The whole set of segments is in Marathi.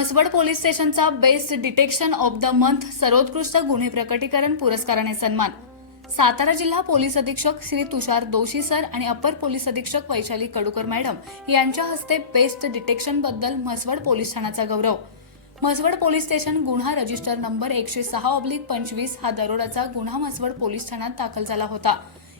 म्हसवड पोलीस स्टेशनचा best detection of the month सर्वोत्कृष्ट गुन्हे प्रकटीकरण पुरस्काराने सन्मान. सातारा जिल्हा पोलीस अधीक्षक श्री तुषार दोशी सर आणि अप्पर पोलीस अधीक्षक वैशाली कडूकर मॅडम यांच्या हस्ते बेस्ट डिटेक्शनबद्दल म्हसवड पोलीस ठाण्याचा गौरव. म्हसवड पोलीस स्टेशन गुन्हा रजिस्टर नंबर एकशे सहा ऑब्लिक पंचवीस हा दरोडाचा गुन्हा म्हसवड पोलीस ठाण्यात दाखल झाला होता.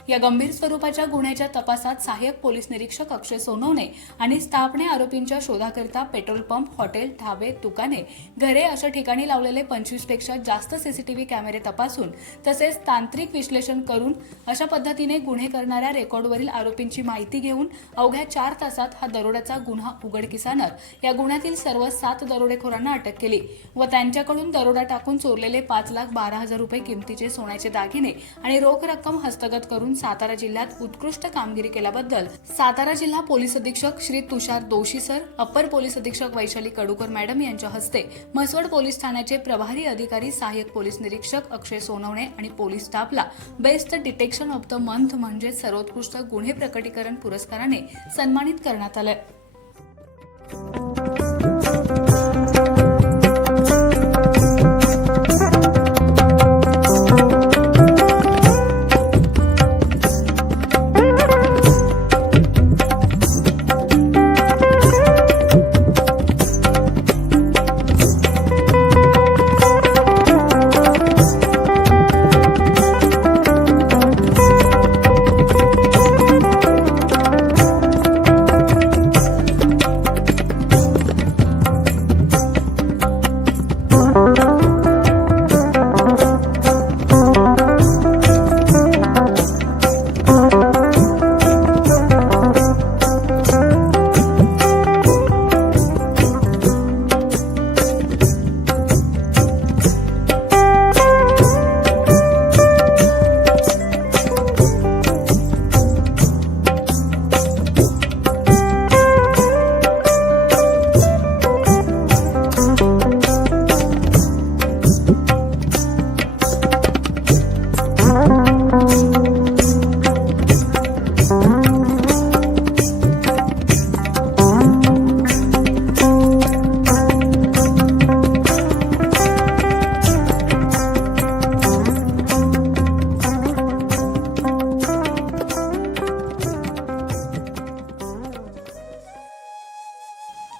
या गंभीर स्वरूपाच्या गुन्ह्याच्या तपासात सहाय्यक पोलीस निरीक्षक अक्षय सोनवणे आणि स्टाफने आरोपींच्या शोधाकरिता पेट्रोल पंप हॉटेल ढाबे दुकाने घरे अशा ठिकाणी लावलेले पंचवीसपेक्षा जास्त सीसीटीव्ही कॅमेरे तपासून तसेच तांत्रिक विश्लेषण करून अशा पद्धतीने गुन्हे करणाऱ्या रेकॉर्डवरील आरोपींची माहिती घेऊन अवघ्या चार तासात हा दरोड्याचा गुन्हा उघडकीस आणत या गुन्ह्यातील सर्व सात दरोडेखोरांना अटक केली व त्यांच्याकडून दरोडा टाकून चोरलेले पाच लाख बारा हजार रुपये किमतीचे सोन्याचे दागिने आणि रोख रक्कम हस्तगत करून करून सातारा जिल्ह्यात उत्कृष्ट कामगिरी केल्याबद्दल सातारा जिल्हा पोलीस अधीक्षक Shri Tushar Doshi sir upper police अधीक्षक वैशाली कडूकर मॅडम यांच्या हस्ते म्हसवड पोलीस ठाण्याचे प्रभारी अधिकारी सहाय्यक पोलीस निरीक्षक अक्षय सोनवणे आणि पोलीस स्टाफला best detection of the month म्हणजे सर्वोत्कृष्ट गुन्हे प्रकटीकरण पुरस्काराने सन्मानित करण्यात आलं